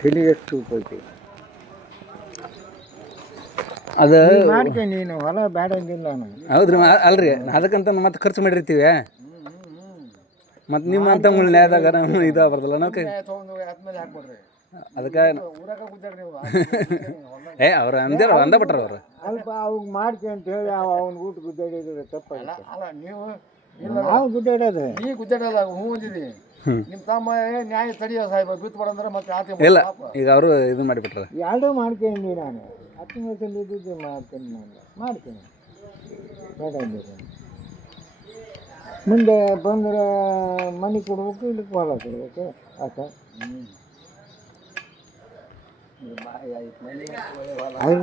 ತಿಳಿಯಷ್ಟು ಹೋಯ್ತು ಅದು ಮಾಡ್ಕೆ ನೀನು ಹೊಲ ಬೇಡ ಅಂದಿಲ್ಲ ನಾನು. ಹೌದ್ರಿ ಅಲ್ರಿ ಅದಕ್ಕಂತ ಮತ್ತೆ ಖರ್ಚು ಮಾಡಿರ್ತೀವಿ ಮತ್ತು ನಿಮ್ಮ ಅಂತ ನ್ಯಾಯದಾಗ ಇದು ಬರ್ತಲ್ಲ ನಾವು ಅದಕ್ಕೆ ಅವ್ರು ಅಂದೇರು ಅಂದ ಬಿಟ್ರ ಅವ್ರು ಅಲ್ಪ ಅವಾಗ ಮಾಡ್ಕೆ ಅಂತ ಹೇಳಿ ಅವ್ನ ಊಟ ಗುದ್ದಾಡಿದ್ರೆ ತಪ್ಪಾಗಲ್ಲ. ನಾವು ಗುದ್ದಾಡೋದು ನೀ ಗುದ್ದಾಡೋದಾಗ ಹೂ ಅಂದಿದಿ ನಿಮ್ಮ ತಮ್ಮ ನ್ಯಾಯ ತಡಿಯೋ ಸಾಹೇಬ ಬಿತ್ಬೇಡಂದ್ರೆ ಮತ್ತೆ ಆತ ಇಲ್ಲ ಈಗ ಅವರು ಇದು ಮಾಡಿಬಿಟ್ರ ಎರಡೂ ಮಾಡ್ಕೊಂಡಿ ನಾನು 10 ವರ್ಷ ಇದ್ದಿದ್ದು ಮಾಡ್ತೀನಿ ಬೇಡ ಅಂದಿದ್ದೆ. ಮುಂದೆ ಬಂದ್ರೆ ಮನೆ ಕೊಡ್ಬೇಕು ಇದಕ್ಕೆ ಹೊಲ ಕೊಡ್ಬೇಕು ಆತ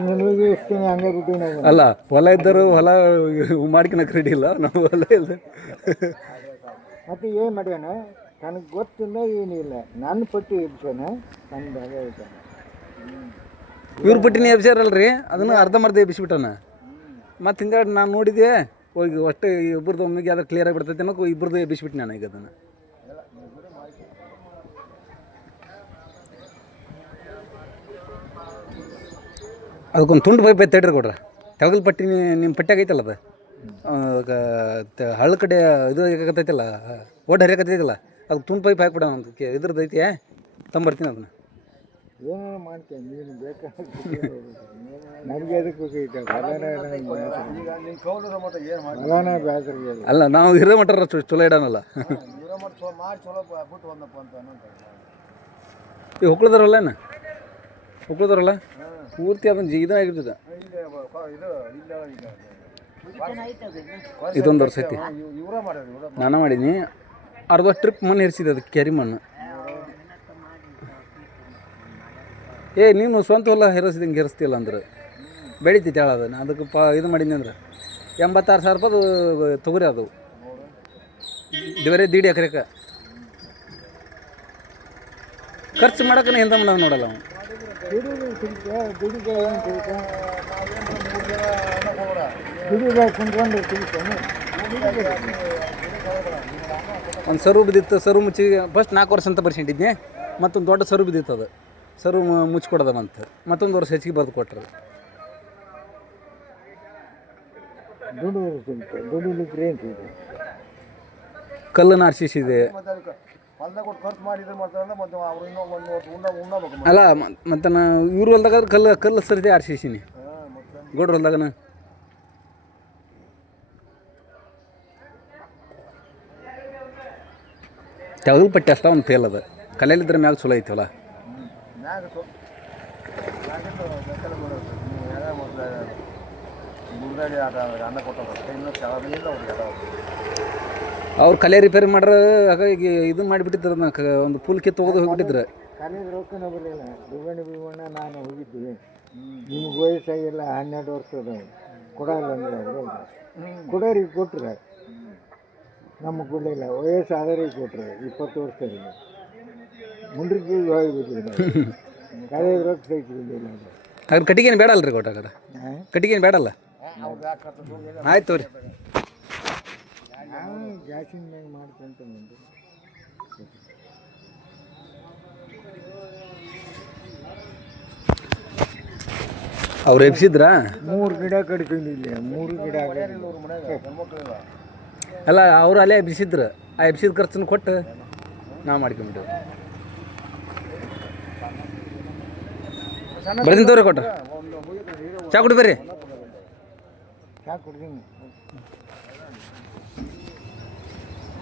ನನಗೆ ಎಷ್ಟು ಹಂಗೆ ಬಿಟ್ಟು ಅಲ್ಲ ಹೊಲ ಇದ್ದರು ಹೊಲ ಮಾಡ್ಕೊಳಕ್ಕೆ ರೆಡಿ ಇಲ್ಲ ನಾವು ಹೊಲ ಇಲ್ಲ ಮತ್ತು ಏನು ಮಾಡ್ಯಾನ ನನಗೆ ಗೊತ್ತಿಲ್ಲ ಏನಿಲ್ಲ ನನ್ನ ಪಟ್ಟಿ ಇಡ್ತಾನ ತಂದಾಗ ಹೇಳ್ತಾನೆ. ಇವ್ರ ಪಟ್ಟಿನ ಎಬ್ಸ್ಯಾರಲ್ರಿ ಅದನ್ನು ಅರ್ಧಂಬರ್ಧ ಎಬ್ಬಿಸ್ಬಿಟ್ಟಾನ ಮತ್ತು ಹಿಂದೆ ನಾನು ನೋಡಿದೆ ಹೋಗಿ ಅಷ್ಟೇ ಇಬ್ಬರದು ಒಮ್ಮೆಗೆ ಅದ್ರ ಕ್ಲಿಯರ್ ಆಗಿಬಿಡ್ತೈತೆ ಅನ್ನೋಕೆ ಇಬ್ಬರದು ಎಬ್ಬಿಸ್ಬಿಟ್ಟು ನಾನು ಈಗ ಅದನ್ನು ಅದಕ್ಕೊಂದು ತುಂಡು ಪೈಪ್ ಐತೆ ತಡ್ರಿ ಕೊಡ್ರಿ ತೆಗಲ್ ಪಟ್ಟಿ ನಿಮ್ಮ ಪಟ್ಟಿ ಐತಲ್ಲ ಅದು ಹಳ್ಳ ಕಡೆ ಇದು ಆಗತ್ತೈತಲ್ಲ ಒಡ್ಡು ಹರಿಯಕತ್ತೈತಲ್ಲ ಅದಕ್ಕೆ ತುಂಡು ಪೈಪ್ ಹಾಕ್ಬಿಡೋಣ ಅಂತ ಇದ್ರದ್ದು ಐತಿ ತಂಬರ್ತೀನಿ ಅದನ್ನು ಏನಾರು ಮಾಡ್ತೇನೆ ನೀನು ಬೇಕಾದ್ರೆ ನನಗೆ ಅದಕ್ಕೆ ಹೊಲನ ಬೇಸರ ಅಲ್ಲ ನಾವು ಇರೋ ಮಟ್ಟ ಚಲೋ ಇಡೋಣಲ್ಲ ಈ ಹುಕ್ಳದಾರಲ್ಲ ಹುಕ್ಳದಾರಲ್ಲ ಪೂರ್ತಿ ಅದನ್ನು ಇದಾಗಿರ್ತದೆ ಇದೊಂದು ವರ್ಷ ಐತಿ ನಾನು ಮಾಡೀನಿ ಅರ್ಧ ಟ್ರಿಪ್ ಮಣ್ಣು ಇರಿಸಿದೆ ಅದಕ್ಕೆ ಕೆರಿ ಮಣ್ಣು ನೀನು ಸ್ವಂತ ಹೊಲ ಹೆರಸಿದಂಗೆ ಹೆರಿಸ್ತಿಲ್ಲ ಅಂದ್ರೆ ಬೆಳಿತೈತೆ ಹೇಳ ಅದನ್ನು ಅದಕ್ಕೆ ಇದು ಮಾಡೀನಿ ಅಂದ್ರೆ 86,000 ರೂಪಾಯಿ ತೊಗರಿ ಅದು ಬೇರೆ 1.5 ಎಕರೆಗೆ ಖರ್ಚು ಮಾಡೋಕೆ ಎಂತ ಮಾಡೋದು ನೋಡಲ್ಲ ಅವನು ಒಂದು ಸರು ಬಿದ್ದಿತ್ತು ಸರು ಮುಚ್ಚಿ ಫಸ್ಟ್ 4 ವರ್ಷ ಅಂತ ಬರ್ಸಿಟ್ಟಿದ್ನೆ ಮತ್ತೊಂದು ದೊಡ್ಡ ಸರು ಬಿದ್ದಿತ್ತು ಅದು ಸರು ಮುಚ್ಚಿಕೊಡೋದ ಮತ್ತೊಂದು ವರ್ಷ ಹೆಚ್ಚಿಗೆ ಬರೆದು ಕೊಟ್ಟರು ಕಲ್ಲನ್ನು ಆರ್ಸಿಸಿದೆ ಅಲ್ಲ ಮತ್ತು ನಾ ಇವ್ರ ಹೊಲ್ದಾಗ ಕಲ್ಲು ಸರಿದೆ ಆರ್ಸಿಸಿನಿ ಗೋಡ್ರ ಹೊಲ್ದಾಗನ ತೆಗೆದು ಪಟ್ಟಿ ಅಷ್ಟ ಒಂದು ಫೇಲ್ ಅದ ಕಲೆಯಲ್ಲಿದ್ರೆ ಮ್ಯಾಗ ಚಲೋ ಐತವಲ್ಲ ಅವ್ರು ಕಲೆ ರಿಪೇರಿ ಮಾಡ್ರೆ ಹಾಗಾಗಿ ಇದನ್ನು ಮಾಡಿಬಿಟ್ಟಿದ್ರು ಒಂದು ಫುಲ್ ಕಿತ್ತು ಹೋಗೋದು ಹೋಗ್ಬಿಟ್ಟಿದ್ರು ಕಾಲೇಜ್ ರೊಕ್ಕನ ಬರಲಿಲ್ಲ ಭೀಮಣ್ಣ ನಾನು ಹೋಗಿದ್ವಿ ನಿಮ್ಗೆ ವಯಸ್ಸಾಗಿಲ್ಲ 12 ವರ್ಷದ ಕೊಡಲ್ಲ ಅಂದ್ರೆ ಕೊಡೋರಿಗೆ ಕೊಟ್ರೆ ನಮಗೆ ಕೊಡಲಿಲ್ಲ ವಯಸ್ಸು ಆದರಿಗೆ ಕೊಟ್ರೆ 20 ವರ್ಷದಲ್ಲಿ ಮುಂಡ್ರಿಗೆ ಹೋಗಿಬಿಟ್ಟಿದ್ರು ಕಾಲೇಜ್ ರೊಕ್ಕ ತೆಗಿಲಿಲ್ಲ ಅದ್ರ ಕಟ್ಟಿಗೇನು ಬೇಡ ಅಲ್ರಿ ಕೊಟ್ಟಾಗ ಕಟ್ಟಿಗೇನು ಬೇಡಲ್ಲ ಆಯ್ತು ತೋರಿ ನಾವು ಗ್ಯಾಸಿನ ಮ್ಯಾಗ ಮಾಡ್ಕೊಂತ ಅವ್ರು ಎಬ್ಸಿದ್ರ 3 ಗಿಡ ಕಡ್ಕೊಂಡಿಲ್ಲ 3 ಗಿಡ ಅಲ್ಲ ಅವರು ಅಲ್ಲೇ ಎಬ್ಸಿದ್ರು ಆ ಎಬ್ಸಿದ ಖರ್ಚನ್ನು ಕೊಟ್ಟು ನಾವು ಮಾಡ್ಕೊಂಬಿಟ್ಟು ಬರ್ತೀನಿ ತೋರಿ ಕೊಟ್ಟ ಚಾ ಕುಡಿ ಬರ್ರಿ ಚಾ ಕುಡ್ತೀನಿ